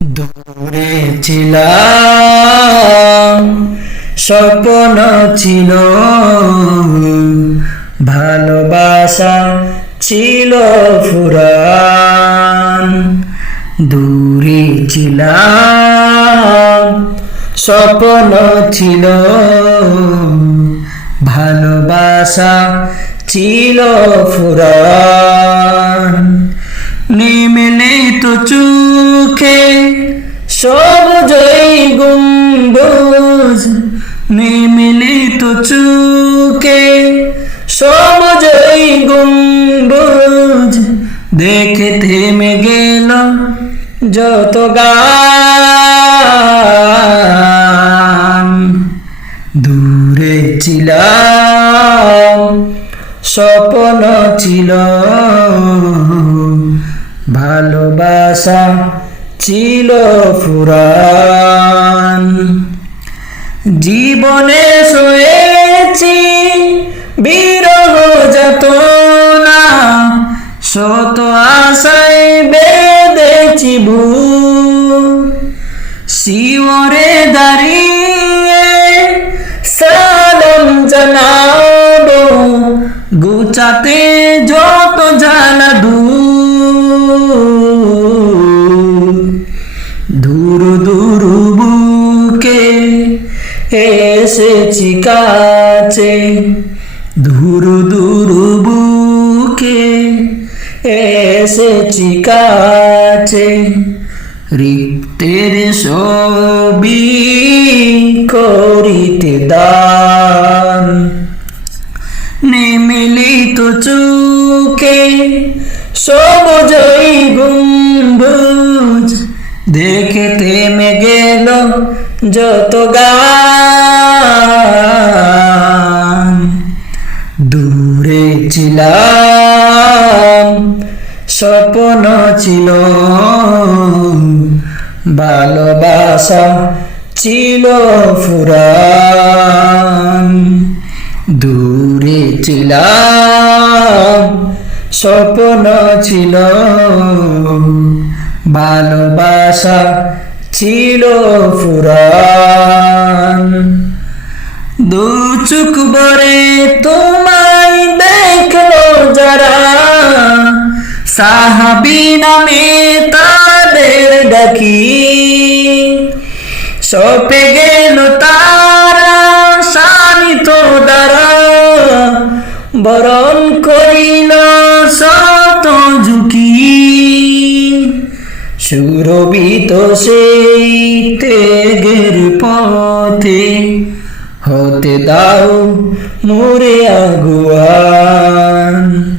দূরে ছিলাম, স্বপ্ন ছিল, ভালোবাসা ছিল ফুরান। দূরে ছিলাম, স্বপ্ন ছিল, ভালোবাসা ছিল ফুরান। নিমিলে তো চোখে সবজই গুম্বুজ নিমিলে তো চোখে সবজই গুম্বুজ, দেখে থেমে গেল যত গান। দূরে ছিলাম, স্বপ্ন ছিল। ভালোবাসা ছিল ফুরান। জীবনে শোয়েছি, বিরহ যত না শত আশায় বেঁধেছি বুক শিওরে দাঁড়িয়ে সালাম জানাব গুচাতে যত এসেছি কাছে, দূর দূর বুকে। এসেছি কাছে, রিক্তের ছবি করিতে দান। নিমিলিত চুকে সবজই গুম্বুজ দেখে থেমে গেল যত গান দূরে ছিলাম স্বপ্ন ছিল ভালোবাসা ছিল ফুরান। দূরে ছিলাম স্বপ্ন ছিল ভালোবাসা ছিল ফুরান। দু চুক বরে তোমায় দেখল যারা। সাহাবি নামে তাদের ডাকি। সপে গেল তারা, শানিত দ্বারা। বরণ করিল শত ঝুঁকি। সুরবিত সেই তেগের পথে। হতে দাও মোরে আগুয়ান।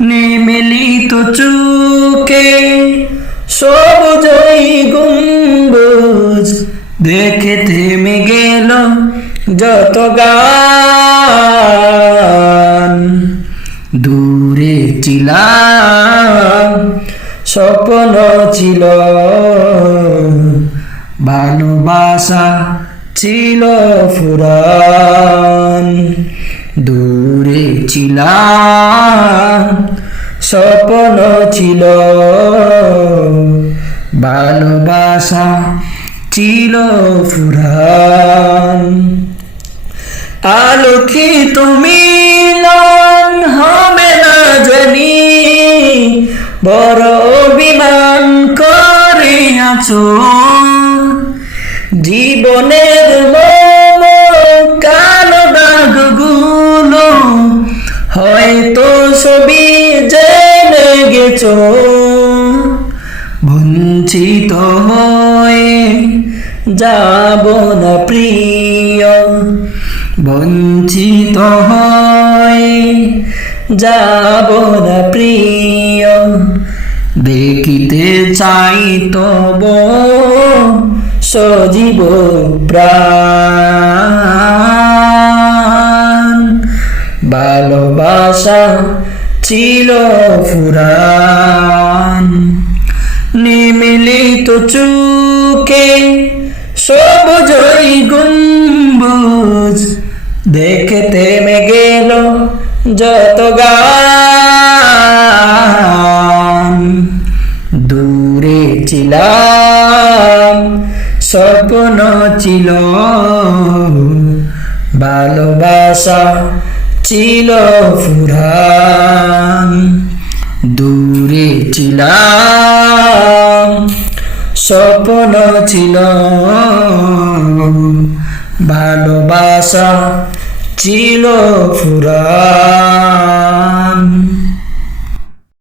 নিমিলিত চুকে সবজই গুম্বুজ। দেখে থেমে গেল যত গান। দূরে ছিলাম স্বপ্ন ছিল। ভালোবাসা ছিল ফুরান। দূরে ছিলাম, স্বপ্ন ছিল। ভালোবাসা ছিল ফুরান। আলোকিত মিলন হবে না জীবনের মম কালো দাগগুলো হয়তো ছবি জেনে গেছো। বঞ্চিত হয়ে যাব না প্রিয়। বঞ্চিত হয়ে যাব না প্রিয়। চাই তব সজীব প্রাণ। ভালোবাসা ছিল ফুরান। নিমিলিত চুকে সবজই গুম্বুজ। দেখে থেমে গেল যত গান ছিলাম স্বপ্ন ছিল ভালোবাসা ছিল ফুরান। দূরে ছিলাম স্বপ্ন ছিল ভালোবাসা ছিল ফুরান।